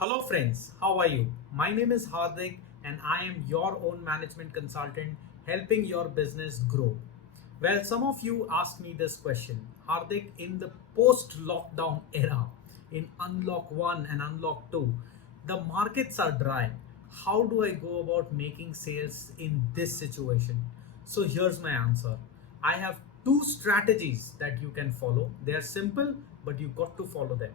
Hello friends, how are you? My name is Hardik and I am your own management consultant helping your business grow. Well, some of you asked me this question, Hardik, in the post-lockdown era, in Unlock 1 and Unlock 2, the markets are dry. How do I go about making sales in this situation? So here's my answer. I have two strategies that you can follow. They are simple, but you got to follow them.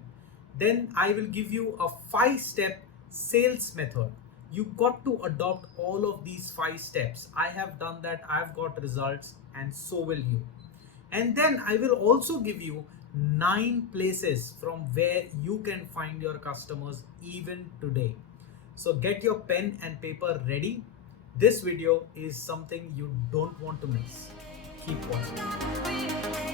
Then I will give you a 5-step sales method. You got to adopt all of these 5 steps. I have done that, I've got results, and so will you. And then I will also give you 9 places from where you can find your customers even today. So get your pen and paper ready. This video is something you don't want to miss. Keep watching.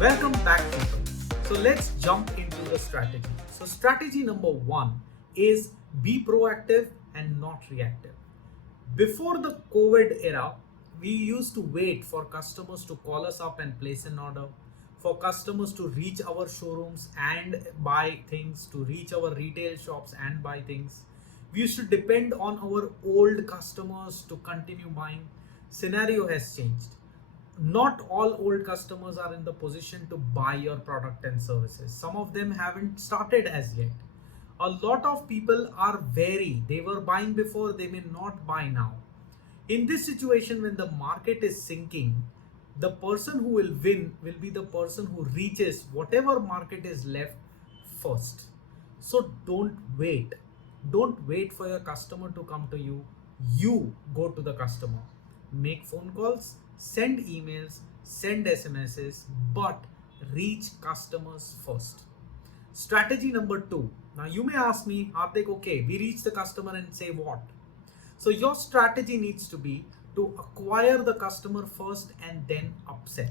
Welcome back, people. So let's jump into the strategy. So strategy number 1 is be proactive and not reactive. Before the COVID era, we used to wait for customers to call us up and place an order, for customers to reach our showrooms and buy things, to reach our retail shops and buy things. We used to depend on our old customers to continue buying. Scenario has changed. Not all old customers are in the position to buy your product and services. Some of them haven't started as yet. A lot of people are wary. They were buying before, they may not buy now. In this situation, when the market is sinking, the person who will win will be the person who reaches whatever market is left first. So don't wait. Don't wait for your customer to come to you. You go to the customer. Make phone calls, send emails, send SMSs, but reach customers first. Strategy number 2. Now you may ask me, Hardik, okay, we reach the customer and say what? So your strategy needs to be to acquire the customer first and then upsell.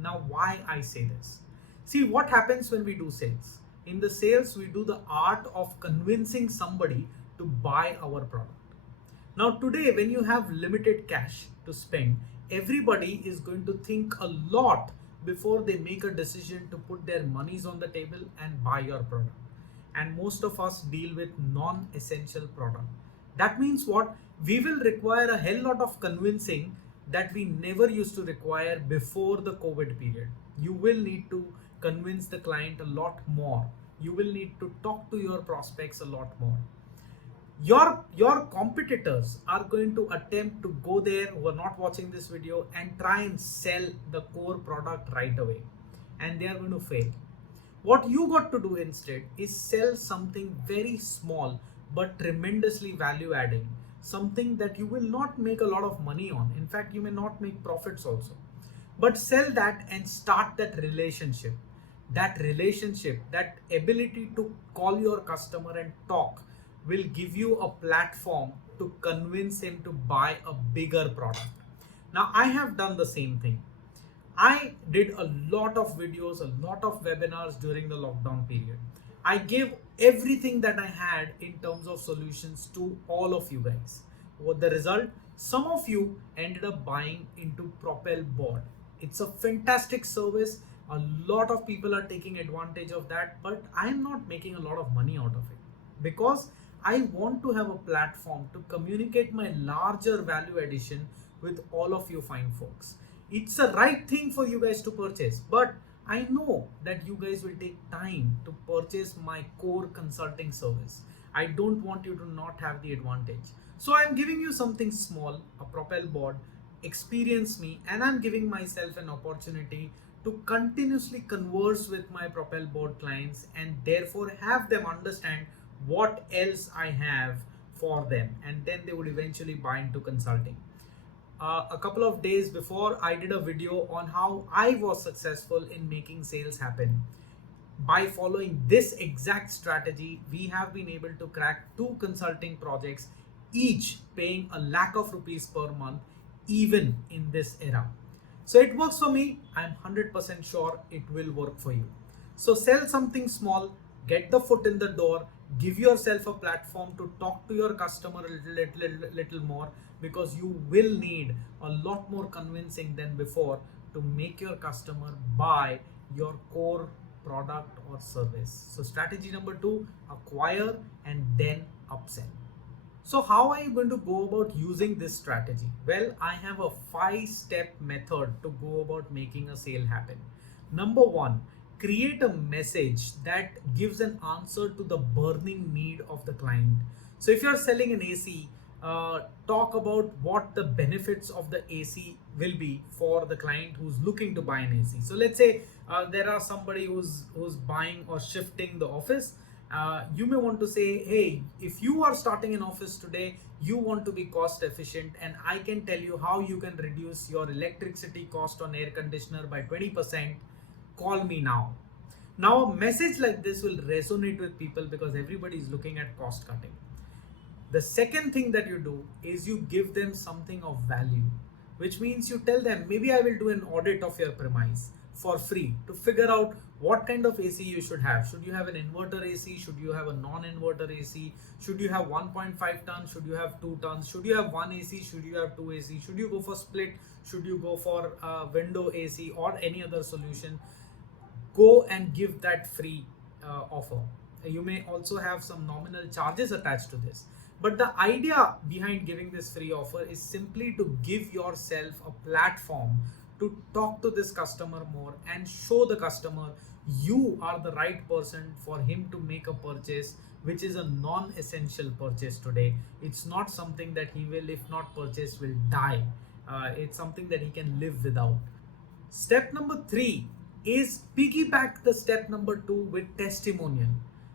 Now why I say this? See what happens when we do sales. In the sales, we do the art of convincing somebody to buy our product. Now today, when you have limited cash to spend, everybody is going to think a lot before they make a decision to put their monies on the table and buy your product. And most of us deal with non-essential product. That means what? We will require a hell lot of convincing that we never used to require before the COVID period. You will need to convince the client a lot more. You will need to talk to your prospects a lot more. Your competitors are going to attempt to go there who are not watching this video and try and sell the core product right away, and they are going to fail. What you got to do instead is sell something very small but tremendously value adding, something that you will not make a lot of money on. In fact, you may not make profits also, but sell that and start that relationship. That ability to call your customer and talk will give you a platform to convince him to buy a bigger product. Now, I have done the same thing. I did a lot of videos, a lot of webinars during the lockdown period. I gave everything that I had in terms of solutions to all of you guys. What the result? Some of you ended up buying into Propel board. It's a fantastic service. A lot of people are taking advantage of that, but I'm not making a lot of money out of it because I want to have a platform to communicate my larger value addition with all of you fine folks. It's the right thing for you guys to purchase, but I know that you guys will take time to purchase my core consulting service. I don't want you to not have the advantage. So I'm giving you something small, a Propel board, experience me, and I'm giving myself an opportunity to continuously converse with my Propel board clients and therefore have them understand what else I have for them, and then they would eventually buy into consulting. A couple of days before, I did a video on how I was successful in making sales happen. By following this exact strategy, we have been able to crack 2 consulting projects, each paying a lakh of rupees per month, even in this era. So it works for me. I'm 100% sure it will work for you. So sell something small, get the foot in the door, Give yourself a platform to talk to your customer a little more, because you will need a lot more convincing than before to make your customer buy your core product or service. So strategy number 2, acquire and then upsell. So how are you going to go about using this strategy? Well, I have a 5-step method to go about making a sale happen. Number 1, create a message that gives an answer to the burning need of the client. So if you're selling an AC, talk about what the benefits of the AC will be for the client who's looking to buy an AC. So let's say there are somebody who's buying or shifting the office. You may want to say, hey, if you are starting an office today, you want to be cost efficient, and I can tell you how you can reduce your electricity cost on air conditioner by 20%. Call me now. Now a message like this will resonate with people because everybody is looking at cost cutting. The second thing that you do is you give them something of value, which means you tell them, maybe I will do an audit of your premise for free to figure out what kind of AC you should have. Should you have an inverter AC? Should you have a non-inverter AC? Should you have 1.5 tons? Should you have 2 tons? Should you have one AC? Should you have two AC? Should you go for split? Should you go for window AC or any other solution? Go and give that free offer. You may also have some nominal charges attached to this. But the idea behind giving this free offer is simply to give yourself a platform to talk to this customer more and show the customer you are the right person for him to make a purchase, which is a non-essential purchase today. It's not something that he will, if not purchase, will die. It's something that he can live without. Step number 3 is piggyback the step number 2 with testimonial.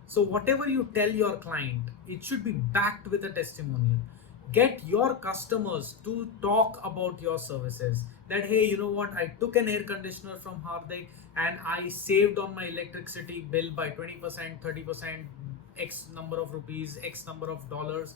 So whatever you tell your client, it should be backed with a testimonial. Get your customers to talk about your services. That, hey, you know what, I took an air conditioner from Hardik and I saved on my electricity bill by 20%, 30%, X number of rupees, X number of dollars.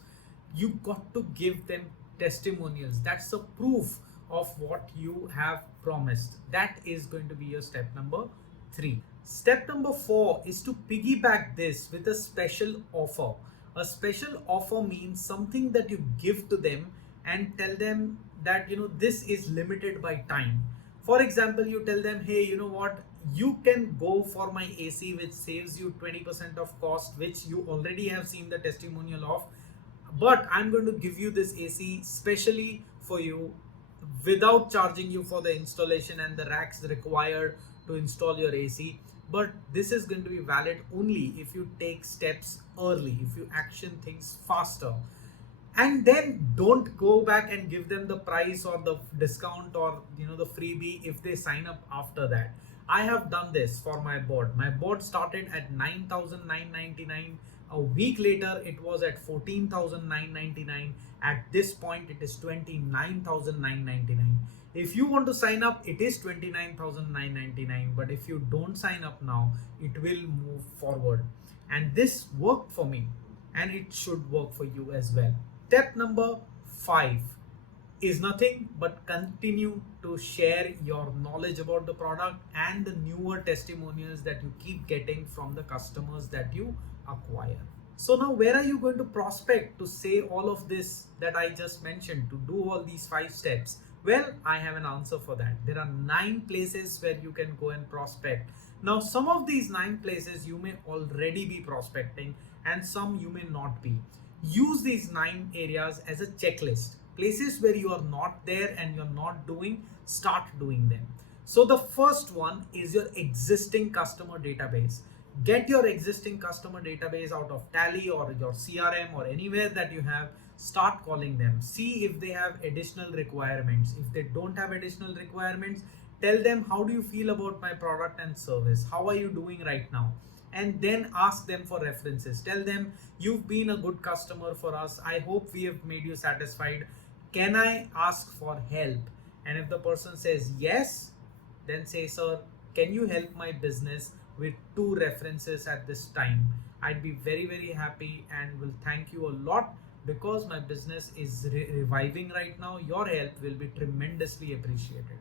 You got to give them testimonials. That's the proof of what you have promised. That is going to be your step number 3. Step number 4 is to piggyback this with a special offer. A special offer means something that you give to them and tell them that, this is limited by time. For example, you tell them, hey, you know what, you can go for my AC, which saves you 20% of cost, which you already have seen the testimonial of, but I'm going to give you this AC specially for you without charging you for the installation and the racks required to install your AC. But this is going to be valid only if you take steps early, if you action things faster. And then don't go back and give them the price or the discount or the freebie if they sign up after that. I have done this for my board. My board started at 9,999. A week later, it was at 14,999. At this point, it is 29,999. If you want to sign up, it is 29,999. But if you don't sign up now, it will move forward. And this worked for me, and it should work for you as well. Step number 5 is nothing but continue to share your knowledge about the product and the newer testimonials that you keep getting from the customers that you acquire. So now, where are you going to prospect to say all of this that I just mentioned, to do all these 5 steps? Well, I have an answer for that. There are 9 places where you can go and prospect. Now, some of these 9 places you may already be prospecting and some you may not be. Use these 9 areas as a checklist. Places where you are not there and you're not doing, start doing them. So the first one is your existing customer database. Get your existing customer database out of Tally or your CRM or anywhere that you have. Start calling them. See if they have additional requirements. If they don't have additional requirements, tell them, how do you feel about my product and service? How are you doing right now? And then ask them for references. Tell them, you've been a good customer for us. I hope we have made you satisfied. Can I ask for help? And if the person says yes, then say, sir, can you help my business with 2 references at this time? I'd be very, very happy and will thank you a lot, because my business is reviving right now. Your help will be tremendously appreciated.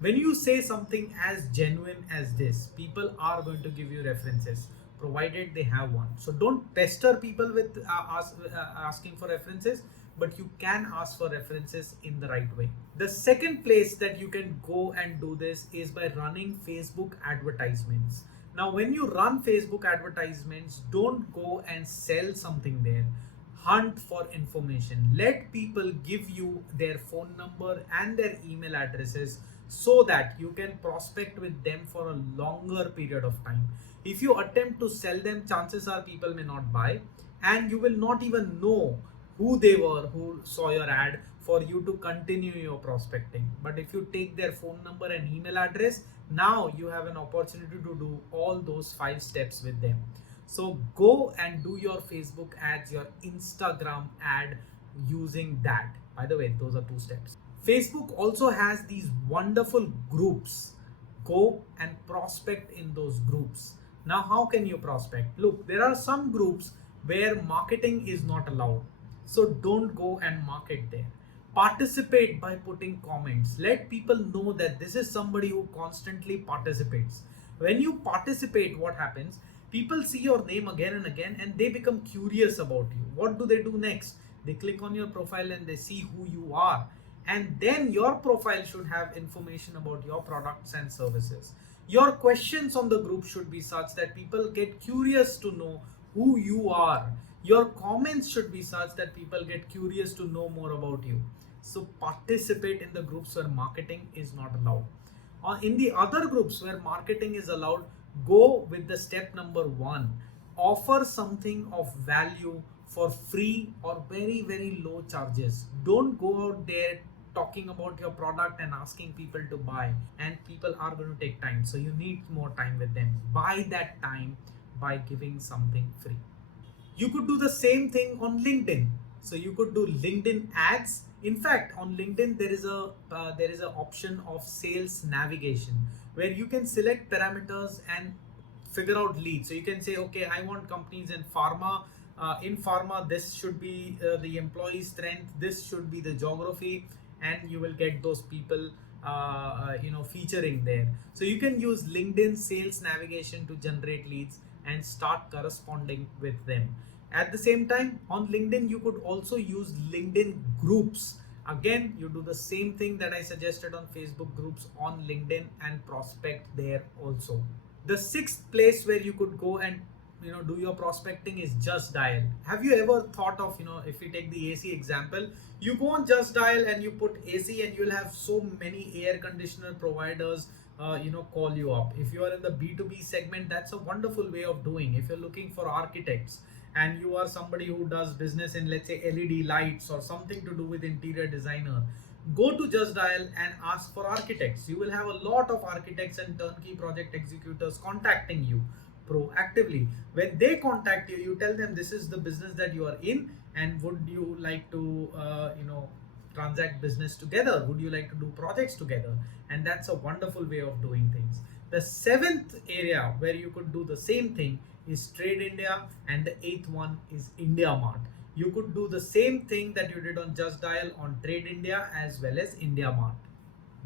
When you say something as genuine as this, people are going to give you references. provided they have one. So don't pester people with asking for references, but you can ask for references in the right way. The second place that you can go and do this is by running Facebook advertisements. Now, when you run Facebook advertisements, don't go and sell something there. Hunt for information. Let people give you their phone number and their email addresses so that you can prospect with them for a longer period of time. If you attempt to sell them, chances are people may not buy, and you will not even know who they were who saw your ad for you to continue your prospecting. But if you take their phone number and email address, now you have an opportunity to do all those 5 steps with them. So go and do your Facebook ads, your Instagram ad using that. By the way, those are 2 steps. Facebook also has these wonderful groups. Go and prospect in those groups. Now, how can you prospect? Look, there are some groups where marketing is not allowed. So don't go and market there. Participate by putting comments. Let people know that this is somebody who constantly participates. When you participate, what happens? People see your name again and again and they become curious about you. What do they do next? They click on your profile and they see who you are. And then your profile should have information about your products and services. Your questions on the group should be such that people get curious to know who you are. Your comments should be such that people get curious to know more about you. So participate in the groups where marketing is not allowed. In the other groups where marketing is allowed, go with the step number 1. Offer something of value for free or very, very low charges. Don't go out there talking about your product and asking people to buy, and people are going to take time. So you need more time with them. Buy that time by giving something free. You could do the same thing on LinkedIn. So you could do LinkedIn ads. In fact, on LinkedIn there is a option of sales navigation where you can select parameters and figure out leads. So you can say, okay, I want companies in pharma. In pharma, this should be the employee strength. This should be the geography, and you will get those people featuring there. So you can use LinkedIn sales navigation to generate leads and start corresponding with them. At the same time, on LinkedIn, you could also use LinkedIn groups. Again, you do the same thing that I suggested on Facebook groups on LinkedIn and prospect there also. The sixth place where you could go and do your prospecting is Just Dial. Have you ever thought of, if we take the AC example, you go on Just Dial and you put AC and you'll have so many air conditioner providers call you up. If you are in the B2B segment, that's a wonderful way of doing. If you're looking for architects and you are somebody who does business in, let's say, LED lights or something to do with interior designer, go to Just Dial and ask for architects. You will have a lot of architects and turnkey project executors contacting you proactively. When they contact you, you tell them this is the business that you are in, and would you like to transact business together? Would you like to do projects together? And that's a wonderful way of doing things. The seventh area where you could do the same thing is Trade India, and the eighth one is India Mart. You could do the same thing that you did on Just Dial on Trade India as well as India Mart.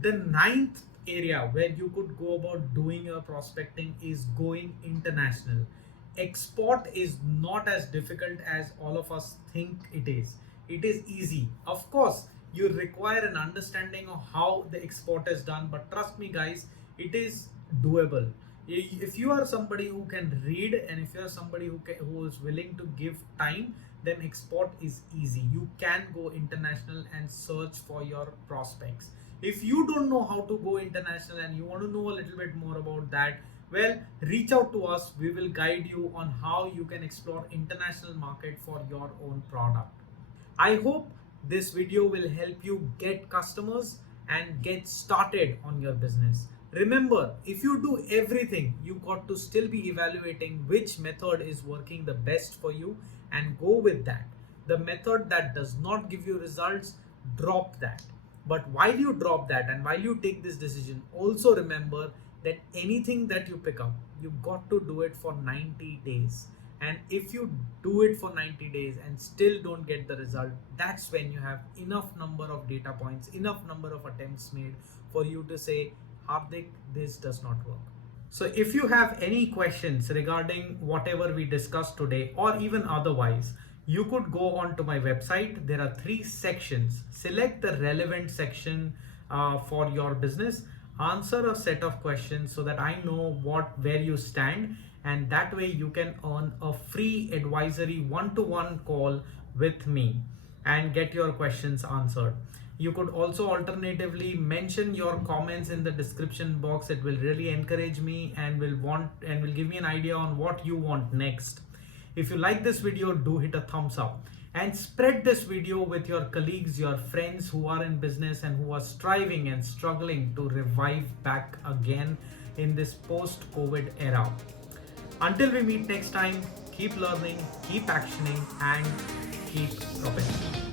The ninth area where you could go about doing your prospecting is going international. Export is not as difficult as all of us think it is. It is easy. Of course, you require an understanding of how the export is done, but trust me, guys, it is doable. If you are somebody who can read, and if you are somebody who is willing to give time, then export is easy. You can go international and search for your prospects. If you don't know how to go international and you want to know a little bit more about that, well, reach out to us. We will guide you on how you can explore international market for your own product. I hope this video will help you get customers and get started on your business. Remember, if you do everything, you got to still be evaluating which method is working the best for you and go with that. The method that does not give you results, drop that. But while you drop that and while you take this decision, also remember that anything that you pick up, you got to do it for 90 days. And if you do it for 90 days and still don't get the result, that's when you have enough number of data points, enough number of attempts made for you to say, Hardik, this does not work. So if you have any questions regarding whatever we discussed today or even otherwise, you could go on to my website. There are 3 sections. Select the relevant section for your business. Answer a set of questions so that I know where you stand, and that way you can earn a free advisory one-to-one call with me and get your questions answered. You could also alternatively mention your comments in the description box. It will really encourage me and will give me an idea on what you want next. If you like this video, do hit a thumbs up and spread this video with your colleagues, your friends who are in business and who are striving and struggling to revive back again in this post-COVID era. Until we meet next time, keep learning, keep actioning, and keep propelling.